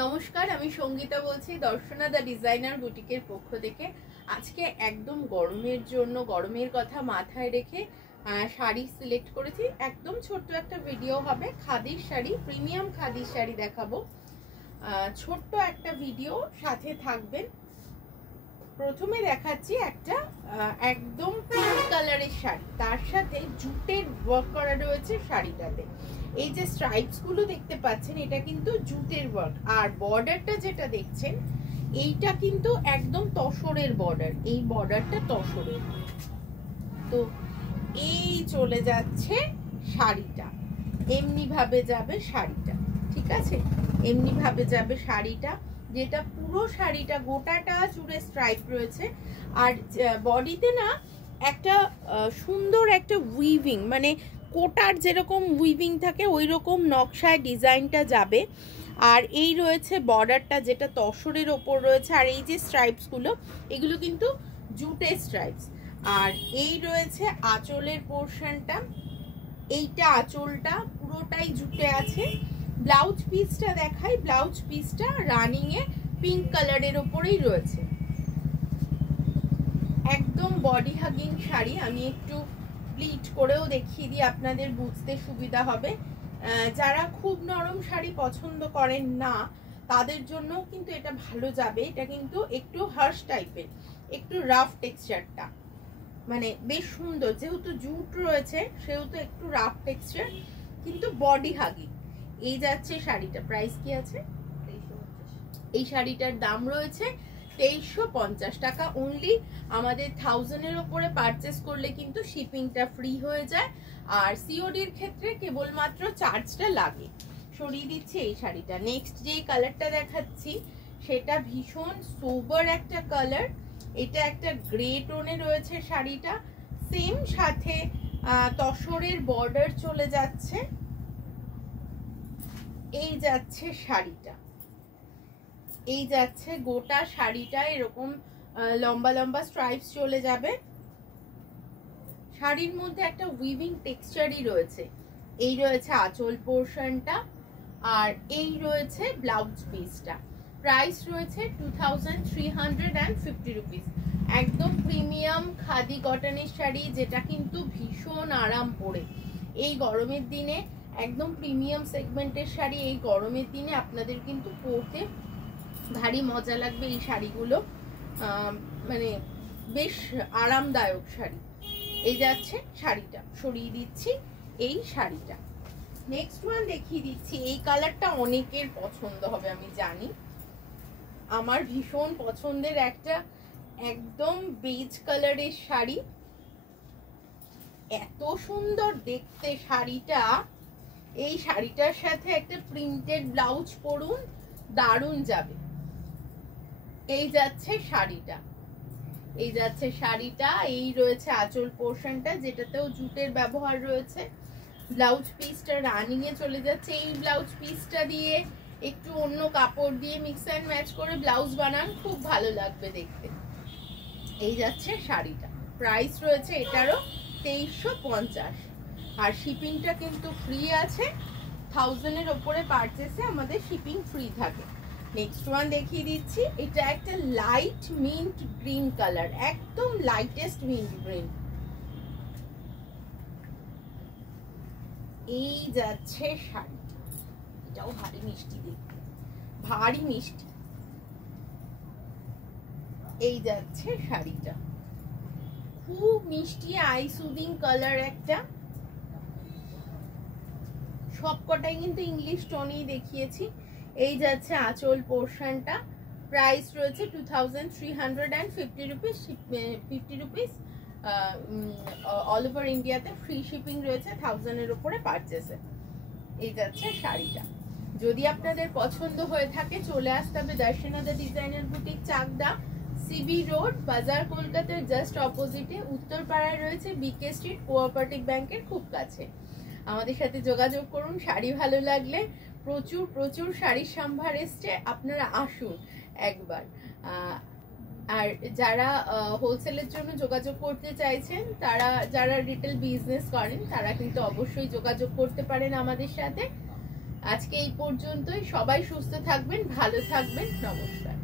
নমস্কার, আমি সঙ্গীতা বলছি দর্শনা দা ডিজাইনার বুটিকের পক্ষ থেকে। আজকে একদম গরমের জন্য, গরমের কথা মাথায় রেখে শাড়ি সিলেক্ট করেছি। একদম ছোট্ট একটা ভিডিও হবে, খাদির শাড়ি, প্রিমিয়াম খাদির শাড়ি দেখাবো। ছোট্ট একটা ভিডিও, সাথে থাকবেন। প্রথমে দেখাচ্ছি একটা একদম পিঙ্ক কালারের শাড়ি, তার সাথে জুটের ওয়ার্ক করা রয়েছে শাড়িটাতে। এই যে স্ট্রাইপস গুলো দেখতে পাচ্ছেন, এটা কিন্তু জুটের ওয়ার্ক। আর বর্ডারটা যেটা দেখছেন, এইটা কিন্তু একদম তসরের বর্ডার। এই বর্ডারটা তসরের। তো এই চলে যাচ্ছে শাড়িটা, এমনি ভাবে যাবে শাড়িটা, ঠিক আছে? এমনি ভাবে যাবে শাড়িটা, যেটা পুরো শাড়িটা গোটাটা জুড়ে স্ট্রাইপ রয়েছে। আর বডিতে না একটা সুন্দর একটা উইভিং, মানে কোটার যেরকম উইভিং থাকে ওই রকম নকশায় ডিজাইনটা যাবে। আর এই রয়েছে বর্ডারটা, যেটা তসরের ওপর রয়েছে। আর এই যে স্ট্রাইপসগুলো, এগুলো কিন্তু জুটের স্ট্রাইপস। আর এই রয়েছে আঁচলের পোর্শনটা, এইটা আঁচলটা পুরোটাই জুটে আছে। ব্লাউজ পিসটা দেখাই, ব্লাউজ পিসটা রানিং এ পিঙ্ক কালারের ওপরেই রয়েছে। একদম বডি হাগিং শাড়ি। আমি একটু প্লিট করেও দেখিয়ে দিই, আপনাদের বুঝতে সুবিধা হবে। যারা খুব নরম শাড়ি পছন্দ করেন না, তাদের জন্যও কিন্তু এটা ভালো যাবে। এটা কিন্তু একটু হার্শ টাইপের, একটু রাফ টেক্সচারটা, মানে বেশ সুন্দর। যেহেতু জুট রয়েছে সেহেতু একটু রাফ টেক্সচার, কিন্তু বডি হাগিং। এই যাচ্ছে শাড়িটা। প্রাইস কি আছে? এই শাড়িটার দাম রয়েছে 2350 টাকা অনলি। আমাদের 1000-এর উপরে পারচেস করলে কিন্তু শিপিংটা ফ্রি হয়ে যায়। আর সিওডির ক্ষেত্রে কেবলমাত্র চার্জটা লাগে। সরিয়ে দিচ্ছি এই শাড়িটা। নেক্সট যে কালারটা দেখাচ্ছি, সেটা ভীষণ সোবার একটা কালার। এটা একটা গ্রে টোনে রয়েছে শাড়িটা। সেম সাথে তসরের বর্ডার চলে যাচ্ছে। এই যাচ্ছে শাড়িটা, এই যাচ্ছে গোটা শাড়িটা এরকম লম্বা লম্বা স্ট্রাইপস চলে যাবে। শাড়ির মধ্যে একটা উইভিং টেক্সচারই রয়েছে। এই রয়েছে আঁচল পোর্শনটা, আর এই রয়েছে ব্লাউজ পিসটা। প্রাইস রয়েছে 2350 রুপিস। একদম প্রিমিয়াম খাদি কটনের শাড়ি, যেটা কিন্তু ভীষণ আরাম পরে এই গরমের দিনে। একদম প্রিমিয়াম সেগমেন্টের শাড়ি, এই গরমের দিনে আপনাদের কিন্তু পরতে ভারী মজা লাগবে এই শাড়িগুলো। মানে বেশ আরামদায়ক শাড়ি। এই যাচ্ছে শাড়িটা, সরিয়ে দিচ্ছি এই শাড়িটা। নেক্সট ওয়ান দেখিয়ে দিচ্ছি। এই কালারটা অনেকের পছন্দ হবে আমি জানি, আমার ভীষণ পছন্দের একটা একদম বেজ কালারের শাড়ি। এত সুন্দর দেখতে শাড়িটা। এই শাড়িটার সাথে একটা প্রিন্টেড ব্লাউজ পরুন, দারুণ যাবে। এই যাচ্ছে শাড়িটা, এই যাচ্ছে শাড়িটা। এই রয়েছে আঁচল পোর্শনটা, যেটাতেও জুটের ব্যবহার রয়েছে। ব্লাউজ পিসটা রানিং এ চলে যাচ্ছে। এই ব্লাউজ পিসটা দিয়ে একটু অন্য কাপড় দিয়ে মিক্স অ্যান্ড ম্যাচ করে ব্লাউজ বানান, খুব ভালো লাগবে দেখতে। এই যাচ্ছে শাড়িটা। প্রাইস রয়েছে এটারও 2350। আর শিপিংটা কিন্তু ফ্রি আছে। 1000-এর ওপরে পারচেসে আমাদের শিপিং ফ্রি থাকে। নেক্সট ওয়ান দেখিয়ে দিচ্ছি। এটা একটা লাইট মিন্ট গ্রিন কালার, একদম লাইটেস্ট মিন্ট গ্রিন। এই যাচ্ছে শাড়িটা, এটাও ভারী মিষ্টি দেখতে, ভারী মিষ্টি। এই যাচ্ছে শাড়িটা, খুব মিষ্টি আই সুদিং কালার একটা। সবকটাই কিন্তু ইংলিশ টোনেই দেখিয়েছি। এই যাচ্ছে আঁচল পোর্শনটা। প্রাইস রয়েছে 2350 রুপিস। 50 রুপিস অল ওভার ইন্ডিয়াতে ফ্রি শিপিং রয়েছে 1000-এর উপরে পারচেসে। এই যাচ্ছে শাড়িটা। যদি আপনাদের পছন্দ হয়ে থাকে, চলে আসতে হবে Darshana the designer boutique, Chakdah, CB road, বাজার, কলকাতার জাস্ট অপোজিটে। উত্তরপাড়ায় রয়েছে বিকে স্ট্রিট, কোঅপারেটিভ ব্যাংকের খুব কাছে। আমাদের সাথে যোগাযোগ করুন। শাড়ি ভালো লাগলে, প্রচুর প্রচুর শাড়ির সম্ভার এসছে, আপনারা আসুন একবার। আর যারা হোলসেলের জন্য যোগাযোগ করতে চাইছেন, তারা যারা রিটেল বিজনেস করেন, তারা কিন্তু অবশ্যই যোগাযোগ করতে পারেন আমাদের সাথে। আজকে এই পর্যন্তই। সবাই সুস্থ থাকবেন, ভালো থাকবেন। নমস্কার।